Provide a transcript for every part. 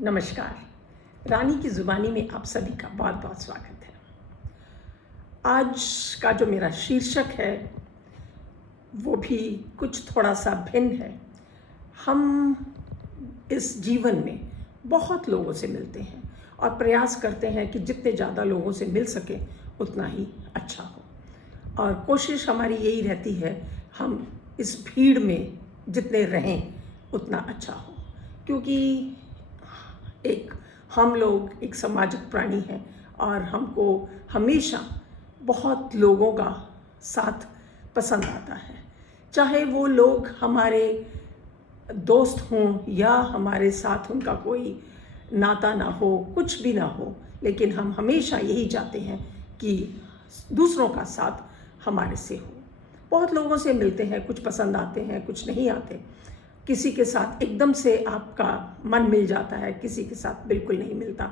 नमस्कार। रानी की ज़ुबानी में आप सभी का बहुत बहुत स्वागत है। आज का जो मेरा शीर्षक है वो भी कुछ थोड़ा सा भिन्न है। हम इस जीवन में बहुत लोगों से मिलते हैं और प्रयास करते हैं कि जितने ज़्यादा लोगों से मिल सके उतना ही अच्छा हो, और कोशिश हमारी यही रहती है हम इस भीड़ में जितने रहें उतना अच्छा हो, क्योंकि हम लोग एक सामाजिक प्राणी हैं और हमको हमेशा बहुत लोगों का साथ पसंद आता है। चाहे वो लोग हमारे दोस्त हों या हमारे साथ उनका कोई नाता ना हो, कुछ भी ना हो, लेकिन हम हमेशा यही चाहते हैं कि दूसरों का साथ हमारे से हो। बहुत लोगों से मिलते हैं, कुछ पसंद आते हैं, कुछ नहीं आते। किसी के साथ एकदम से आपका मन मिल जाता है, किसी के साथ बिल्कुल नहीं मिलता।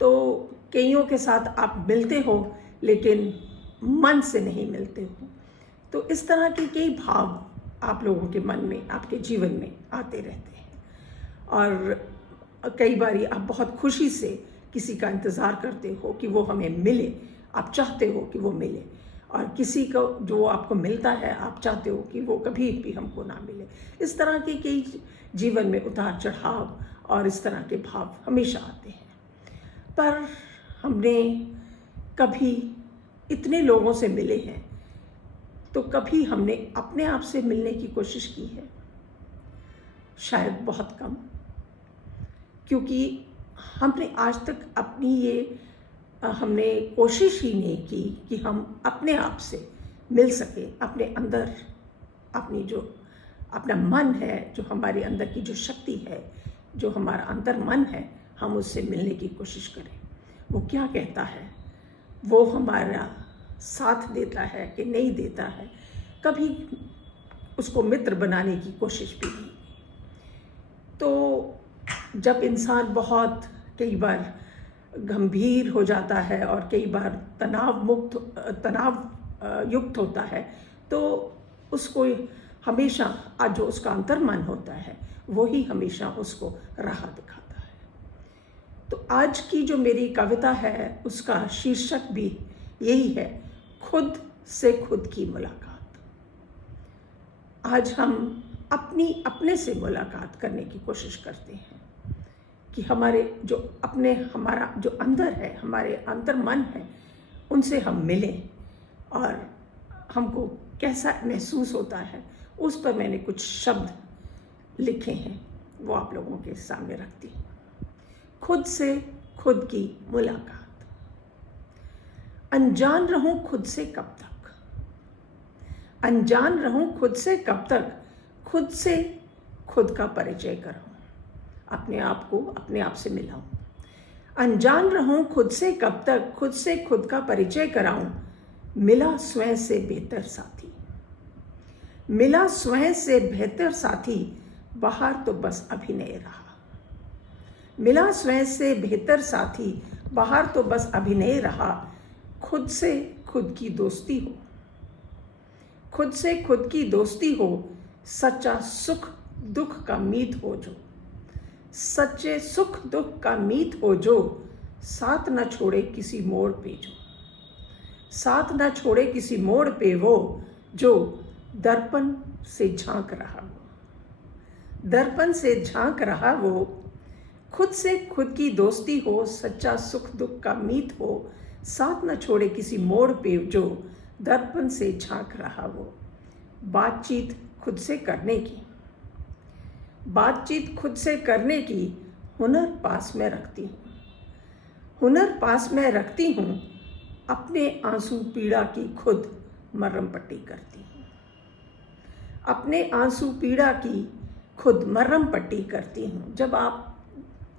तो कईयों के साथ आप मिलते हो लेकिन मन से नहीं मिलते हो। तो इस तरह के कई भाव आप लोगों के मन में, आपके जीवन में आते रहते हैं, और कई बारी आप बहुत खुशी से किसी का इंतज़ार करते हो कि वो हमें मिले, आप चाहते हो कि वो मिले, और किसी को जो आपको मिलता है आप चाहते हो कि वो कभी भी हमको ना मिले। इस तरह के कई जीवन में उतार चढ़ाव और इस तरह के भाव हमेशा आते हैं। पर हमने कभी इतने लोगों से मिले हैं तो कभी हमने अपने आप से मिलने की कोशिश की है? शायद बहुत कम, क्योंकि हमने आज तक हमने कोशिश ही नहीं की कि हम अपने आप से मिल सके, अपने अंदर अपना मन है, जो हमारे अंदर की जो शक्ति है, जो हमारा अंतर मन है, हम उससे मिलने की कोशिश करें। वो क्या कहता है, वो हमारा साथ देता है कि नहीं देता है, कभी उसको मित्र बनाने की कोशिश भी नहीं। तो जब इंसान बहुत कई बार गंभीर हो जाता है और कई बार तनाव युक्त होता है, तो उसको हमेशा जो उसका अंतर्मन होता है वही हमेशा उसको राह दिखाता है। तो आज की जो मेरी कविता है उसका शीर्षक भी यही है, खुद से खुद की मुलाकात। आज हम अपने से मुलाकात करने की कोशिश करते हैं कि हमारा जो अंदर है, हमारे अंतर मन है, उनसे हम मिलें और हमको कैसा महसूस होता है, उस पर मैंने कुछ शब्द लिखे हैं, वो आप लोगों के सामने रखती हूँ। खुद से खुद की मुलाकात। अनजान रहूं खुद से कब तक, अनजान रहूं खुद से कब तक, खुद से खुद का परिचय कराऊं, अपने आप को अपने आप से मिलाऊं। अनजान रहूं खुद से कब तक, खुद से खुद का परिचय कराऊं, मिला स्वयं से बेहतर साथी, मिला स्वयं से बेहतर साथी, बाहर तो बस अभिनय रहा। मिला स्वयं से बेहतर साथी, बाहर तो बस अभिनय रहा। खुद से खुद की दोस्ती हो, खुद से खुद की दोस्ती हो, सच्चा सुख दुख का मीत हो जो, सच्चे सुख दुख का मीत हो जो, साथ न छोड़े किसी मोड़ पे जो, साथ न छोड़े किसी मोड़ पे वो, जो दर्पण से झांक रहा वो, दर्पण से झांक रहा वो। खुद से खुद की दोस्ती हो, सच्चा सुख दुख का मीत हो, साथ न छोड़े किसी मोड़ पे जो, दर्पण से झांक रहा वो। बातचीत खुद से करने की, बातचीत खुद से करने की हुनर पास में रखती हूँ, हुनर पास में रखती हूँ। अपने आंसू पीड़ा की खुद मरहम पट्टी करती हूँ, अपने आंसू पीड़ा की खुद मरहम पट्टी करती हूँ। जब आप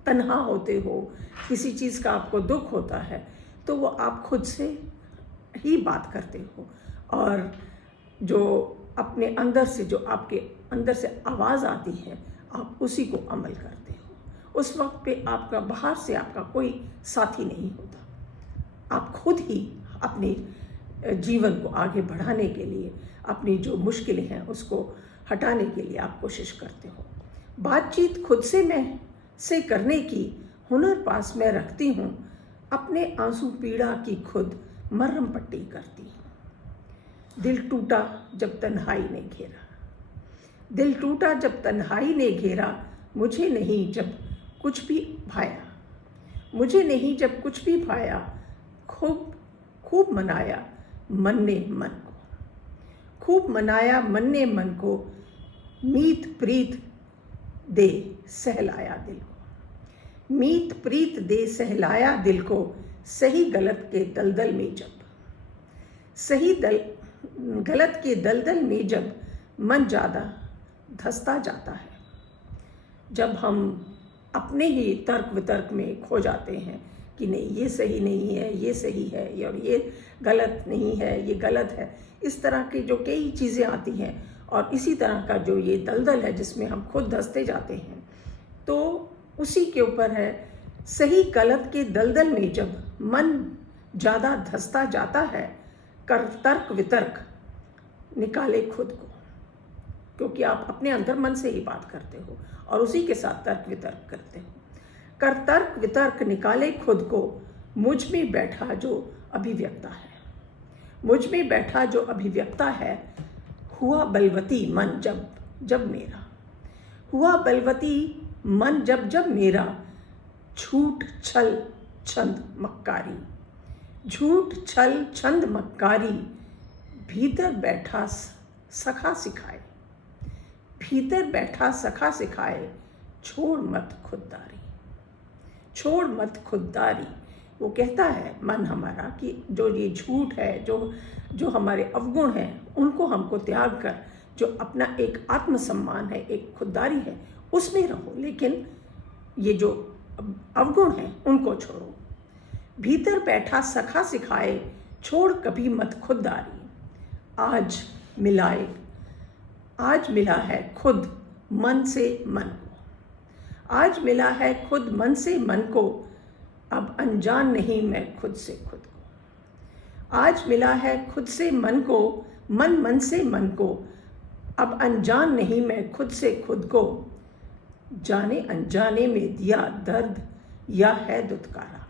तन्हा होते हो, किसी चीज़ का आपको दुख होता है, तो वो आप खुद से ही बात करते हो, और जो अपने अंदर से, जो आपके अंदर से आवाज़ आती है, आप उसी को अमल करते हो। उस वक्त पे आपका बाहर से आपका कोई साथी नहीं होता। आप खुद ही अपने जीवन को आगे बढ़ाने के लिए, अपनी जो मुश्किलें हैं उसको हटाने के लिए आप कोशिश करते हो। बातचीत खुद से मैं से करने की हुनर पास मैं रखती हूँ, अपने आंसू पीड़ा की खुद मरहम पट्टी करती हूँ। दिल टूटा जब तन्हाई ने घेरा, दिल टूटा जब तन्हाई ने घेरा, मुझे नहीं जब कुछ भी भाया, मुझे नहीं जब कुछ भी भाया, खूब खूब मनाया मन ने मन को, खूब मनाया मन ने मन को, मीत प्रीत दे सहलाया दिल को, मीत प्रीत दे सहलाया दिल को, सही गलत के दलदल में जब, गलत के दलदल में जब मन ज़्यादा धंसता जाता है, जब हम अपने ही तर्क वितर्क में खो जाते हैं कि नहीं ये सही नहीं है, ये सही है, और ये गलत नहीं है, ये गलत है, इस तरह की जो कई चीज़ें आती हैं, और इसी तरह का जो ये दलदल है जिसमें हम खुद धंसते जाते हैं, तो उसी के ऊपर है सही गलत के दलदल में जब मन ज़्यादा धंसता जाता है, कर तर्क वितर्क निकाले खुद को, क्योंकि आप अपने अंदर मन से ही बात करते हो और उसी के साथ तर्क वितर्क करते हो। कर तर्क वितर्क निकाले खुद को, मुझ में बैठा जो अभिव्यक्ता है, मुझ में बैठा जो अभिव्यक्ता है, हुआ बलवती मन जब जब मेरा, हुआ बलवती मन जब जब मेरा, झूठ छल छंद मक्कारी, झूठ छल छंद मक्कारी, भीतर बैठा सखा सिखाए, भीतर बैठा सखा सिखाए, छोड़ मत खुददारी, छोड़ मत खुददारी। वो कहता है मन हमारा कि जो ये झूठ है, जो हमारे अवगुण हैं, उनको हमको त्याग कर जो अपना एक आत्मसम्मान है, एक खुददारी है, उसमें रहो, लेकिन ये जो अवगुण हैं उनको छोड़ो। भीतर बैठा सखा सिखाए, छोड़ कभी मत खुददारी, आज मिला है खुद मन से मन को, आज मिला है खुद मन से मन को, अब अनजान नहीं मैं खुद से खुद को, आज मिला है खुद से मन को, मन से मन को, अब अनजान नहीं मैं खुद से खुद को, जाने अनजाने में दिया दर्द या है दुत्कारा,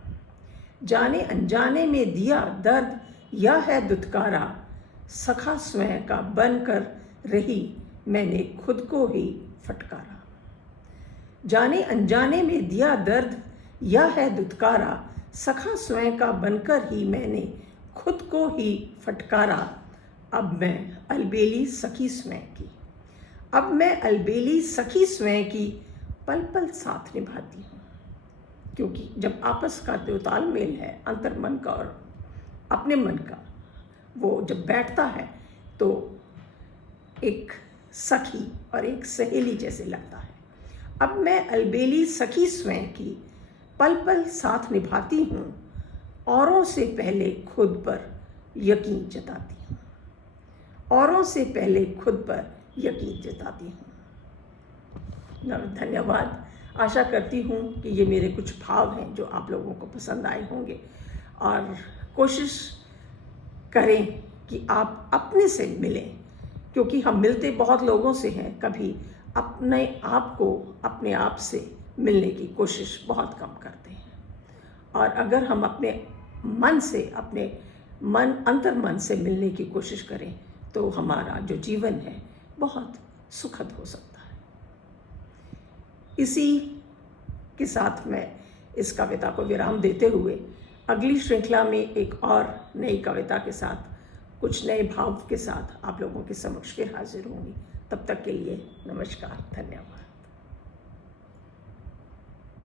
जाने अनजाने में दिया दर्द या है दुत्कारा, सखा स्वयं का बनकर रही मैंने खुद को ही फटकारा, जाने अनजाने में दिया दर्द या है दुत्कारा, सखा स्वयं का बनकर ही मैंने खुद को ही फटकारा, अब मैं अलबेली सखी स्वयं की, अब मैं अलबेली सखी स्वयं की, पल पल साथ निभाती हूँ, क्योंकि जब आपस का जो तालमेल है अंतर मन का और अपने मन का, वो जब बैठता है तो एक सखी और एक सहेली जैसे लगता है। अब मैं अलबेली सखी स्वयं की, पल पल साथ निभाती हूँ, औरों से पहले खुद पर यकीन जताती हूँ, औरों से पहले खुद पर यकीन जताती हूँ। धन्यवाद। आशा करती हूँ कि ये मेरे कुछ भाव हैं जो आप लोगों को पसंद आए होंगे, और कोशिश करें कि आप अपने से मिलें, क्योंकि हम मिलते बहुत लोगों से हैं, कभी अपने आप को अपने आप से मिलने की कोशिश बहुत कम करते हैं। और अगर हम अपने मन से, अपने मन अंतर मन से मिलने की कोशिश करें तो हमारा जो जीवन है बहुत सुखद हो सकता है। इसी के साथ मैं इस कविता को विराम देते हुए अगली श्रृंखला में एक और नई कविता के साथ, कुछ नए भाव के साथ आप लोगों के समक्ष फिर हाजिर होंगी। तब तक के लिए नमस्कार, धन्यवाद।